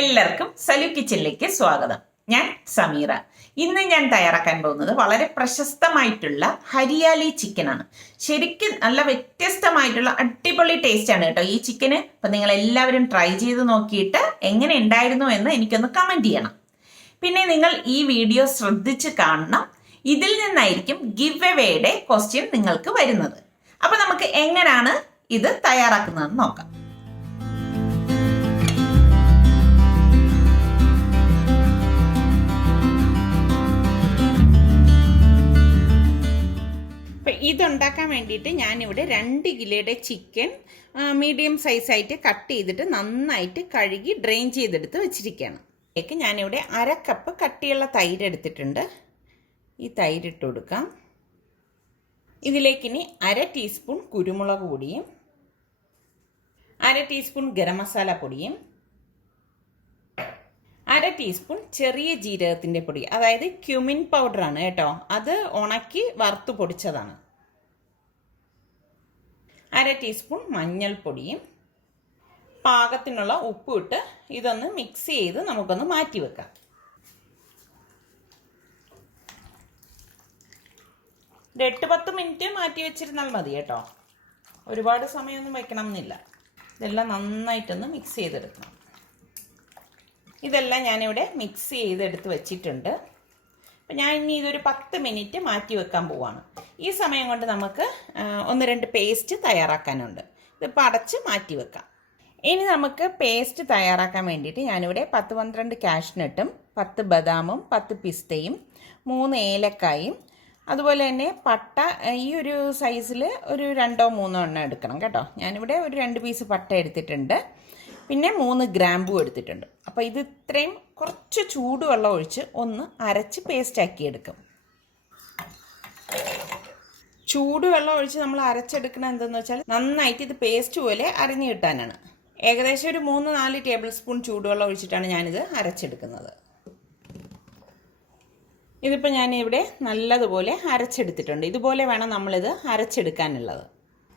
എല്ലാവർക്കും സലു കിച്ചണിലേക്ക് സ്വാഗതം. ഞാൻ സമീറ. ഇന്ന് ഞാൻ തയ്യാറാക്കാൻ പോകുന്നത് വളരെ പ്രശസ്തമായിട്ടുള്ള ഹരിയാലി ചിക്കനാണ്. ശരിക്കും നല്ല വ്യത്യസ്തമായിട്ടുള്ള അടിപൊളി ടേസ്റ്റ് ആണ് കേട്ടോ ഈ ചിക്കന്. അപ്പം നിങ്ങൾ എല്ലാവരും ട്രൈ ചെയ്ത് നോക്കിയിട്ട് എങ്ങനെ ഉണ്ടായിരുന്നു എന്ന് എനിക്കൊന്ന് കമൻറ്റ് ചെയ്യണം. പിന്നെ നിങ്ങൾ ഈ വീഡിയോ ശ്രദ്ധിച്ച് കാണണം. ഇതിൽ നിന്നായിരിക്കും ഗിവ് എവേയുടെ ക്വസ്റ്റ്യൻ നിങ്ങൾക്ക് വരുന്നത്. അപ്പം നമുക്ക് എങ്ങനെയാണ് ഇത് തയ്യാറാക്കുന്നതെന്ന് നോക്കാം. ഇതുണ്ടാക്കാൻ വേണ്ടിയിട്ട് ഞാനിവിടെ 2 കിലോയുടെ ചിക്കൻ മീഡിയം സൈസായിട്ട് കട്ട് ചെയ്തിട്ട് നന്നായിട്ട് കഴുകി ഡ്രെയിൻ ചെയ്തെടുത്ത് വെച്ചിരിക്കുകയാണ്. ഇതിലേക്ക് ഞാനിവിടെ 1/2 കപ്പ് കട്ടിയുള്ള തൈര് എടുത്തിട്ടുണ്ട്. ഈ തൈര് ഇട്ട് കൊടുക്കാം. ഇതിലേക്ക് ഇനി 1/2 ടീസ്പൂൺ കുരുമുളക് പൊടിയും 1/2 ടീസ്പൂൺ ഗരം മസാല പൊടിയും 1/2 ടീസ്പൂൺ ചെറിയ ജീരകത്തിൻ്റെ പൊടി, അതായത് ക്യുമിൻ പൗഡറാണ് കേട്ടോ. അത് ഉണക്കി വറുത്ത് പൊടിച്ചതാണ്. 1/2 ടീസ്പൂൺ മഞ്ഞൾപ്പൊടിയും പാകത്തിനുള്ള ഉപ്പും ഇട്ട് ഇതൊന്ന് മിക്സ് ചെയ്ത് നമുക്കൊന്ന് മാറ്റി വെക്കാം. ഒരു 8-10 മിനിറ്റ് മാറ്റി വെച്ചിരുന്നാൽ മതി കേട്ടോ. ഒരുപാട് സമയമൊന്നും വയ്ക്കണം എന്നില്ല. ഇതെല്ലാം നന്നായിട്ടൊന്ന് മിക്സ് ചെയ്തെടുക്കണം. ഇതെല്ലാം ഞാനിവിടെ മിക്സ് ചെയ്തെടുത്ത് വെച്ചിട്ടുണ്ട്. അപ്പം ഞാൻ ഇനി ഇതൊരു 10 മിനിറ്റ് മാറ്റി വെക്കാൻ പോവാണ്. ഈ സമയം കൊണ്ട് നമുക്ക് 1-2 പേസ്റ്റ് തയ്യാറാക്കാനുണ്ട്. ഇതിപ്പോൾ അടച്ച് മാറ്റി വെക്കാം. ഇനി നമുക്ക് പേസ്റ്റ് തയ്യാറാക്കാൻ വേണ്ടിയിട്ട് ഞാനിവിടെ 10-12 കാഷ്നട്ടും 10 ബദാമും 10 പിസ്തയും 3 ഏലക്കായും അതുപോലെ തന്നെ പട്ട ഈ ഒരു സൈസിൽ ഒരു 2-3 എണ്ണം എടുക്കണം കേട്ടോ. ഞാനിവിടെ ഒരു 2 പീസ് പട്ട എടുത്തിട്ടുണ്ട്. പിന്നെ 3 ഗ്രാമ്പൂ എടുത്തിട്ടുണ്ട്. അപ്പോൾ ഇത് ഇത്രയും കുറച്ച് ചൂടുവെള്ളം ഒഴിച്ച് ഒന്ന് അരച്ച് പേസ്റ്റാക്കി എടുക്കും. ചൂടുവെള്ളം ഒഴിച്ച് നമ്മൾ അരച്ചെടുക്കുന്നത് എന്തെന്ന് വെച്ചാൽ നന്നായിട്ട് ഇത് പേസ്റ്റ് പോലെ അരിഞ്ഞു കിട്ടാനാണ്. ഏകദേശം ഒരു 3-4 ടേബിൾ സ്പൂൺ ചൂടുവെള്ളം ഒഴിച്ചിട്ടാണ് ഞാനിത് അരച്ചെടുക്കുന്നത്. ഇതിപ്പോൾ ഞാനിവിടെ നല്ലതുപോലെ അരച്ചെടുത്തിട്ടുണ്ട്. ഇതുപോലെ വേണം നമ്മളിത് അരച്ചെടുക്കാനുള്ളത്.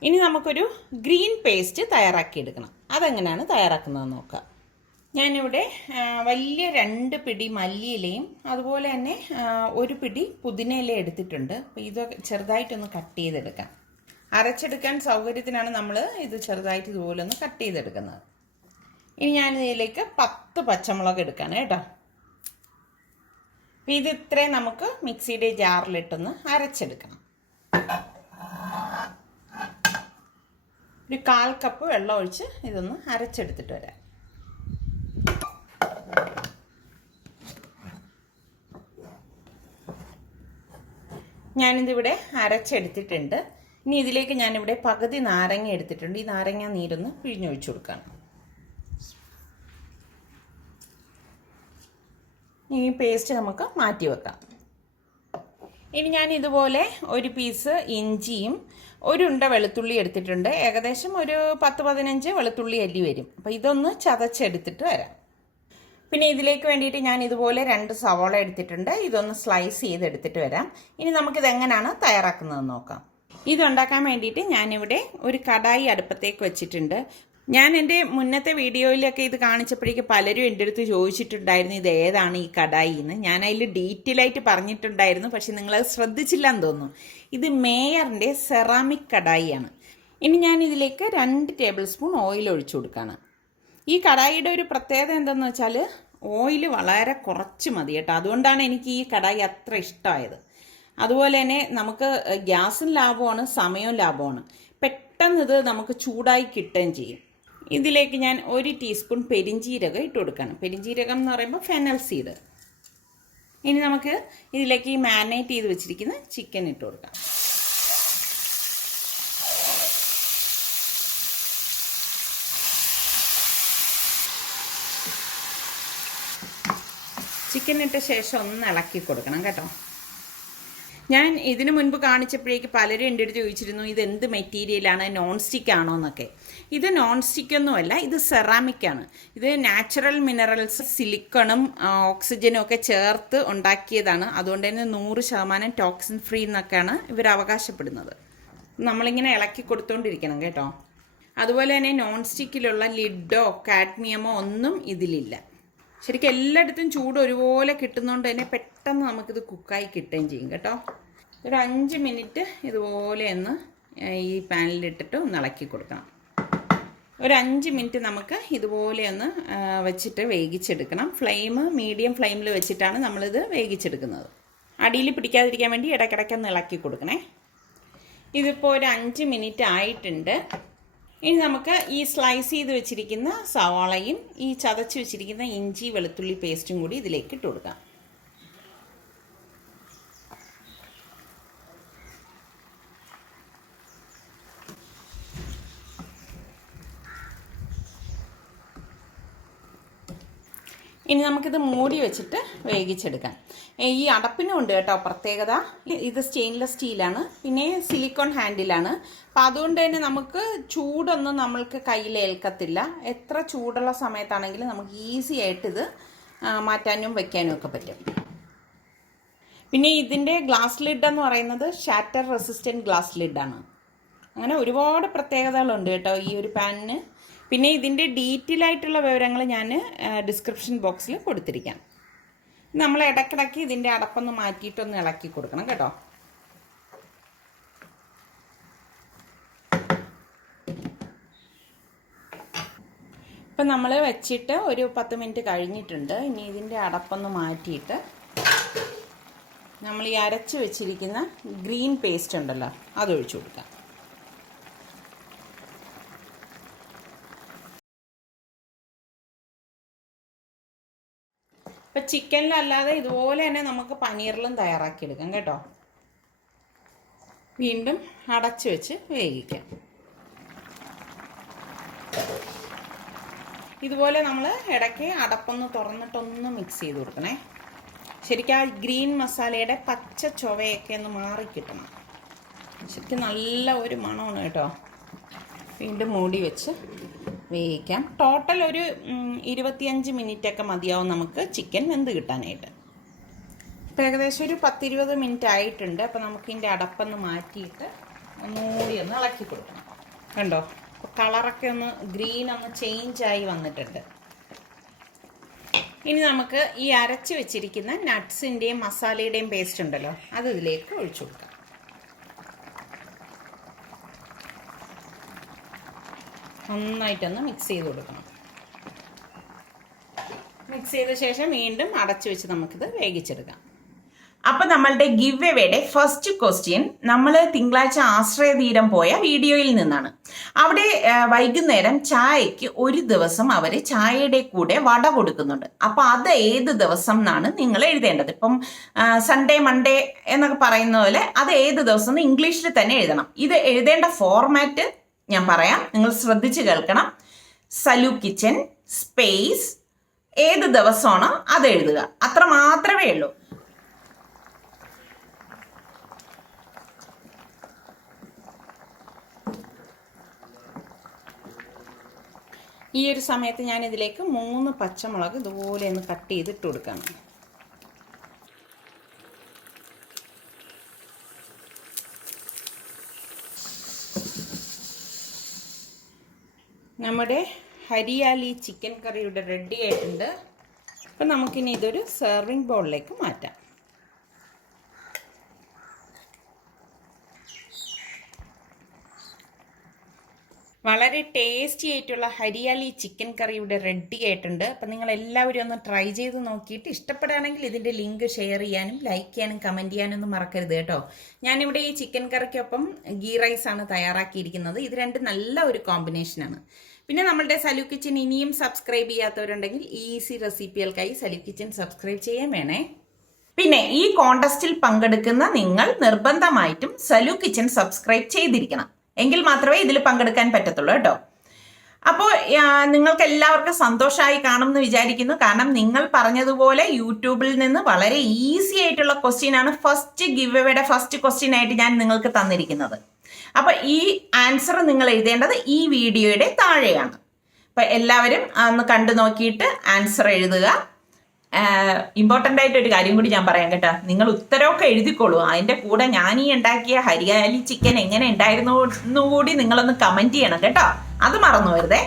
ഇനി നമുക്കൊരു ഗ്രീൻ പേസ്റ്റ് തയ്യാറാക്കിയെടുക്കണം. അതെങ്ങനെയാണ് തയ്യാറാക്കുന്നതെന്ന് നോക്കാം. ഞാനിവിടെ വലിയ 2 പിടി മല്ലിയിലയും അതുപോലെ തന്നെ 1 പിടി പുതിനയില എടുത്തിട്ടുണ്ട്. അപ്പോൾ ഇത് ചെറുതായിട്ടൊന്ന് കട്ട് ചെയ്തെടുക്കാം. അരച്ചെടുക്കാൻ സൗകര്യത്തിനാണ് നമ്മൾ ഇത് ചെറുതായിട്ട് ഇതുപോലെ ഒന്ന് കട്ട് ചെയ്തെടുക്കുന്നത്. ഇനി ഞാനിതിലേക്ക് 10 പച്ചമുളക് എടുക്കുകയാണ് കേട്ടോ. അപ്പോൾ ഇത് ഇത്രയും നമുക്ക് മിക്സിയുടെ ജാറിലിട്ടൊന്ന് അരച്ചെടുക്കണം. ഒരു 1/4 കപ്പ് വെള്ളം ഒഴിച്ച് ഇതൊന്ന് അരച്ചെടുത്തിട്ട് വരാം. ഞാനിതിവിടെ അരച്ചെടുത്തിട്ടുണ്ട്. ഇനി ഇതിലേക്ക് ഞാനിവിടെ പകുതി നാരങ്ങ എടുത്തിട്ടുണ്ട്. ഈ നാരങ്ങ നീരൊന്ന് പിഴിഞ്ഞൊഴിച്ചു കൊടുക്കാം. ഈ പേസ്റ്റ് നമുക്ക് മാറ്റി വെക്കാം. ഇനി ഞാൻ ഇതുപോലെ 1 പീസ് ഇഞ്ചിയും 1 ഉണ്ട വെളുത്തുള്ളി എടുത്തിട്ടുണ്ട്. ഏകദേശം ഒരു 10-15 വെളുത്തുള്ളി അല്ലി വരും. അപ്പോൾ ഇതൊന്ന് ചതച്ചെടുത്തിട്ട് വരാം. പിന്നെ ഇതിലേക്ക് വേണ്ടിയിട്ട് ഞാൻ ഇതുപോലെ 2 സവാള എടുത്തിട്ടുണ്ട്. ഇതൊന്ന് സ്ലൈസ് ചെയ്തെടുത്തിട്ട് വരാം. ഇനി നമുക്കിത് എങ്ങനെയാണ് തയ്യാറാക്കുന്നതെന്ന് നോക്കാം. ഇതുണ്ടാക്കാൻ വേണ്ടിയിട്ട് ഞാനിവിടെ ഒരു കടായി അടുപ്പത്തേക്ക് വെച്ചിട്ടുണ്ട്. ഞാൻ എൻ്റെ മുന്നത്തെ വീഡിയോയിലൊക്കെ ഇത് കാണിച്ചപ്പോഴേക്ക് പലരും എൻ്റെ അടുത്ത് ചോദിച്ചിട്ടുണ്ടായിരുന്നു ഇത് ഏതാണ് ഈ കടായി എന്ന്. ഞാൻ അതിൽ ഡീറ്റെയിൽ ആയിട്ട് പറഞ്ഞിട്ടുണ്ടായിരുന്നു, പക്ഷെ നിങ്ങളത് ശ്രദ്ധിച്ചില്ലെന്ന് തോന്നുന്നു. ഇത് മേയറിൻ്റെ സെറാമിക് കടായിയാണ്. ഇനി ഞാൻ ഇതിലേക്ക് 2 ടേബിൾ സ്പൂൺ ഓയിൽ ഒഴിച്ചു കൊടുക്കുകയാണ്. ഈ കടായിയുടെ ഒരു പ്രത്യേകത എന്താണെന്ന് വെച്ചാൽ ഓയിൽ വളരെ കുറച്ച് മതി കേട്ടോ. അതുകൊണ്ടാണ് എനിക്ക് ഈ കടായി അത്ര ഇഷ്ടമായത്. അതുപോലെ തന്നെ നമുക്ക് ഗ്യാസും ലാഭമാണ്, സമയവും ലാഭമാണ്. പെട്ടെന്ന് ഇത് നമുക്ക് ചൂടായി കിട്ടുകയും ചെയ്യും. ഇതിലേക്ക് ഞാൻ 1 ടീസ്പൂൺ പെരിഞ്ജീരകം ഇട്ട് കൊടുക്കണം. പെരിഞ്ജീരകം എന്ന് പറയുമ്പോൾ ഫെനൽ സീഡ്. ഇനി നമുക്ക് ഇതിലേക്ക് ഈ മാരിനേറ്റ് ചെയ്ത് വെച്ചിരിക്കുന്ന ചിക്കൻ ഇട്ട് കൊടുക്കാം. ചിക്കൻ ഇട്ട ശേഷം ഒന്ന് ഇളക്കി കൊടുക്കണം കേട്ടോ. ഞാൻ ഇതിനു മുൻപ് കാണിച്ചപ്പോഴേക്ക് പലരും എൻ്റെ അടുത്ത് ചോദിച്ചിരുന്നു ഇത് എന്ത് മെറ്റീരിയലാണ്, നോൺ സ്റ്റിക്ക് ആണോ എന്നൊക്കെ. ഇത് നോൺ സ്റ്റിക്കൊന്നുമല്ല, ഇത് സെറാമിക്കാണ്. ഇത് നാച്ചുറൽ മിനറൽസ്, സിലിക്കണും ഓക്സിജനും ഒക്കെ ചേർത്ത് ഉണ്ടാക്കിയതാണ്. അതുകൊണ്ട് തന്നെ 100% ടോക്സിൻ ഫ്രീ എന്നൊക്കെയാണ് ഇവർ അവകാശപ്പെടുന്നത്. നമ്മളിങ്ങനെ ഇളക്കി കൊടുത്തുകൊണ്ടിരിക്കണം കേട്ടോ. അതുപോലെ തന്നെ നോൺ സ്റ്റിക്കിലുള്ള ലിഡോ കാഡ്മിയമോ ഒന്നും ഇതിലില്ല. ശരിക്കും എല്ലായിടത്തും ചൂട് ഒരുപോലെ കിട്ടുന്നതുകൊണ്ട് തന്നെ പെട്ടെന്ന് നമുക്കിത് കുക്കായി കിട്ടുകയും ചെയ്യും കേട്ടോ. ഒരു 5 മിനിറ്റ് ഇതുപോലെ ഒന്ന് ഈ പാനിലിട്ടിട്ട് ഒന്ന് ഇളക്കി കൊടുക്കണം. ഒരു 5 മിനിറ്റ് നമുക്ക് ഇതുപോലെ ഒന്ന് വെച്ചിട്ട് വേവിച്ചെടുക്കണം. ഫ്ലെയിം മീഡിയം ഫ്ലെയിമിൽ വെച്ചിട്ടാണ് നമ്മളിത് വേവിച്ചെടുക്കുന്നത്. അടിയിൽ പിടിക്കാതിരിക്കാൻ വേണ്ടി ഇടയ്ക്കിടയ്ക്കൊന്ന് ഇളക്കി കൊടുക്കണേ. ഇതിപ്പോൾ ഒരു 5 മിനിറ്റ് ആയിട്ടുണ്ട്. ഇനി നമുക്ക് ഈ സ്ലൈസ് ചെയ്ത് വെച്ചിരിക്കുന്ന സവാളയും ഈ ചതച്ച് വെച്ചിരിക്കുന്ന ഇഞ്ചി വെളുത്തുള്ളി പേസ്റ്റും കൂടി ഇതിലേക്ക് ഇട്ട് കൊടുക്കാം. ഇനി നമുക്കിത് മൂടി വെച്ചിട്ട് വേവിച്ചെടുക്കാം. ഈ അടപ്പിനും ഉണ്ട് കേട്ടോ പ്രത്യേകത. ഇത് സ്റ്റെയിൻലെസ് സ്റ്റീലാണ്, പിന്നെ സിലിക്കോൺ ഹാൻഡിലാണ്. അപ്പം അതുകൊണ്ട് തന്നെ നമുക്ക് ചൂടൊന്നും നമ്മൾക്ക് കയ്യിൽ ഏൽക്കത്തില്ല. എത്ര ചൂടുള്ള സമയത്താണെങ്കിലും നമുക്ക് ഈസി ആയിട്ട് ഇത് മാറ്റാനും വയ്ക്കാനും ഒക്കെ പറ്റും. പിന്നെ ഇതിൻ്റെ ഗ്ലാസ് ലിഡ് എന്ന് പറയുന്നത് ഷാറ്റർ റെസിസ്റ്റൻറ്റ് ഗ്ലാസ് ലിഡാണ്. അങ്ങനെ ഒരുപാട് പ്രത്യേകതകളുണ്ട് കേട്ടോ ഈ ഒരു പാനിന്. പിന്നെ ഇതിൻ്റെ ഡീറ്റെയിൽ ആയിട്ടുള്ള വിവരങ്ങൾ ഞാൻ ഡിസ്ക്രിപ്ഷൻ ബോക്സിൽ കൊടുത്തിരിക്കാം. നമ്മൾ ഇടയ്ക്കിടയ്ക്ക് ഇതിൻ്റെ അടപ്പൊന്ന് മാറ്റിയിട്ടൊന്ന് ഇളക്കി കൊടുക്കണം കേട്ടോ. ഇപ്പം നമ്മൾ വെച്ചിട്ട് ഒരു 10 മിനിറ്റ് കഴിഞ്ഞിട്ടുണ്ട്. ഇനി ഇതിൻ്റെ അടപ്പൊന്ന് മാറ്റിയിട്ട് നമ്മൾ ഈ അരച്ച് വെച്ചിരിക്കുന്ന ഗ്രീൻ പേസ്റ്റ് ഉണ്ടല്ലോ അതൊഴിച്ചു കൊടുക്കാം. ഇപ്പം ചിക്കനിലല്ലാതെ ഇതുപോലെ തന്നെ നമുക്ക് പനീറിലും തയ്യാറാക്കിയെടുക്കാം കേട്ടോ. വീണ്ടും അടച്ചു വെച്ച് വേവിക്കാം. ഇതുപോലെ നമ്മൾ ഇടയ്ക്ക് അടപ്പൊന്ന് തുറന്നിട്ടൊന്ന് മിക്സ് ചെയ്ത് കൊടുക്കണേ. ശരിക്കും ആ ഗ്രീൻ മസാലയുടെ പച്ച ചൊവയൊക്കെ ഒന്ന് മാറിക്കിട്ടണം. ശരിക്കും നല്ല ഒരു മണമാണ് കേട്ടോ. വീണ്ടും മൂടി വെച്ച് വേവിക്കാം. ടോട്ടൽ ഒരു 25 മിനിറ്റൊക്കെ മതിയാവും നമുക്ക് ചിക്കൻ വെന്ത് കിട്ടാനായിട്ട്. ഇപ്പം ഏകദേശം ഒരു 10-20 മിനിറ്റ് ആയിട്ടുണ്ട്. അപ്പോൾ നമുക്ക് ഇതിൻ്റെ അടപ്പൊന്ന് മാറ്റിയിട്ട് ഒന്നുകൂടി ഒന്ന് ഇളക്കി കൊടുക്കണം. കണ്ടോ, കളറൊക്കെ ഒന്ന് ഗ്രീൻ ഒന്ന് ചേഞ്ചായി വന്നിട്ടുണ്ട്. ഇനി നമുക്ക് ഈ അരച്ച് വെച്ചിരിക്കുന്ന നട്ട്സിൻ്റെയും മസാലയുടെയും പേസ്റ്റ് ഉണ്ടല്ലോ അത് ഇതിലേക്ക് ഒഴിച്ചു കൊടുക്കാം. നന്നായിട്ടൊന്ന് മിക്സ് ചെയ്ത് കൊടുക്കണം. മിക്സ് ചെയ്ത ശേഷം വീണ്ടും അടച്ചു വെച്ച് നമുക്കിത് വേവിച്ചെടുക്കാം. അപ്പം നമ്മളുടെ ഗിവ് എവേയുടെ ഫസ്റ്റ് ക്വസ്റ്റ്യൻ നമ്മൾ തിങ്കളാഴ്ച ആശ്രയതീരം പോയ വീഡിയോയിൽ നിന്നാണ്. അവിടെ വൈകുന്നേരം ചായക്ക് ഒരു ദിവസം അവർ ചായയുടെ കൂടെ വട കൊടുക്കുന്നുണ്ട്. അപ്പം അത് ഏത് ദിവസം എന്നാണ് നിങ്ങൾ എഴുതേണ്ടത്. ഇപ്പം സൺഡേ മൺഡേ എന്നൊക്കെ പറയുന്ന പോലെ അത് ഏത് ദിവസം എന്ന് ഇംഗ്ലീഷിൽ തന്നെ എഴുതണം. ഇത് എഴുതേണ്ട ഫോർമാറ്റ് ഞാൻ പറയാം, നിങ്ങൾ ശ്രദ്ധിച്ച് കേൾക്കണം. സലു കിച്ചൻ സ്പേസ് ഏത് ദിവസമാണോ അത് എഴുതുക, അത്ര മാത്രമേ ഉള്ളൂ. ഈ ഒരു സമയത്ത് ഞാൻ ഇതിലേക്ക് 3 പച്ചമുളക് ഇതുപോലെ ഒന്ന് കട്ട് ചെയ്തിട്ട് കൊടുക്കണം. നമ്മുടെ ഹരിയാലി ചിക്കൻ കറി ഇവിടെ റെഡി ആയിട്ടുണ്ട്. അപ്പം നമുക്കിനി ഇതൊരു സെർവിങ് ബൗളിലേക്ക് മാറ്റാം. വളരെ ടേസ്റ്റി ആയിട്ടുള്ള ഹരിയാലി ചിക്കൻ കറി ഇവിടെ റെഡി ആയിട്ടുണ്ട്. അപ്പം നിങ്ങൾ എല്ലാവരും ഒന്ന് ട്രൈ ചെയ്ത് നോക്കിയിട്ട് ഇഷ്ടപ്പെടുകയാണെങ്കിൽ ഇതിൻ്റെ ലിങ്ക് ഷെയർ ചെയ്യാനും ലൈക്ക് ചെയ്യാനും കമൻറ്റ് ചെയ്യാനും ഒന്നും മറക്കരുത് കേട്ടോ. ഞാനിവിടെ ഈ ചിക്കൻ കറിക്കൊപ്പം ഗീ റൈസാണ് തയ്യാറാക്കിയിരിക്കുന്നത്. ഇത് രണ്ടും നല്ല ഒരു കോമ്പിനേഷനാണ്. പിന്നെ നമ്മളുടെ സലു കിച്ചൻ ഇനിയും സബ്സ്ക്രൈബ് ചെയ്യാത്തവരുണ്ടെങ്കിൽ ഈസി റെസിപ്പികൾക്കായി സലു കിച്ചൻ സബ്സ്ക്രൈബ് ചെയ്യാൻ വേണേ. പിന്നെ ഈ കോണ്ടസ്റ്റിൽ പങ്കെടുക്കുന്ന നിങ്ങൾ നിർബന്ധമായിട്ടും സലു കിച്ചൻ സബ്സ്ക്രൈബ് ചെയ്തിരിക്കണം. എങ്കിൽ മാത്രമേ ഇതിൽ പങ്കെടുക്കാൻ പറ്റത്തുള്ളൂ കേട്ടോ. അപ്പോൾ നിങ്ങൾക്ക് എല്ലാവർക്കും സന്തോഷമായി കാണുമെന്ന് വിചാരിക്കുന്നു. കാരണം നിങ്ങൾ പറഞ്ഞതുപോലെ യൂട്യൂബിൽ നിന്ന് വളരെ ഈസി ആയിട്ടുള്ള ക്വസ്റ്റ്യൻ ആണ് ഫസ്റ്റ് ഗിവ് എവേയുടെ ഫസ്റ്റ് ക്വസ്റ്റ്യൻ ആയിട്ട് ഞാൻ നിങ്ങൾക്ക് തന്നിരിക്കുന്നത്. അപ്പോൾ ഈ ആൻസർ നിങ്ങൾ എഴുതേണ്ടത് ഈ വീഡിയോയുടെ താഴെയാണ്. അപ്പോൾ എല്ലാവരും ഒന്ന് കണ്ടു നോക്കിയിട്ട് ആൻസർ എഴുതുക. ഇമ്പോർട്ടൻ്റ് ആയിട്ട് ഒരു കാര്യം കൂടി ഞാൻ പറയാം കേട്ടോ. നിങ്ങൾ ഉത്തരവൊക്കെ എഴുതിക്കോളൂ. അതിൻ്റെ കൂടെ ഞാൻ ഈ ഉണ്ടാക്കിയ ഹരിയാലി ചിക്കൻ എങ്ങനെ ഉണ്ടായിരുന്നു എന്നുകൂടി നിങ്ങളൊന്ന് കമൻറ്റ് ചെയ്യണം കേട്ടോ. അത് മറന്നു വരുതേ.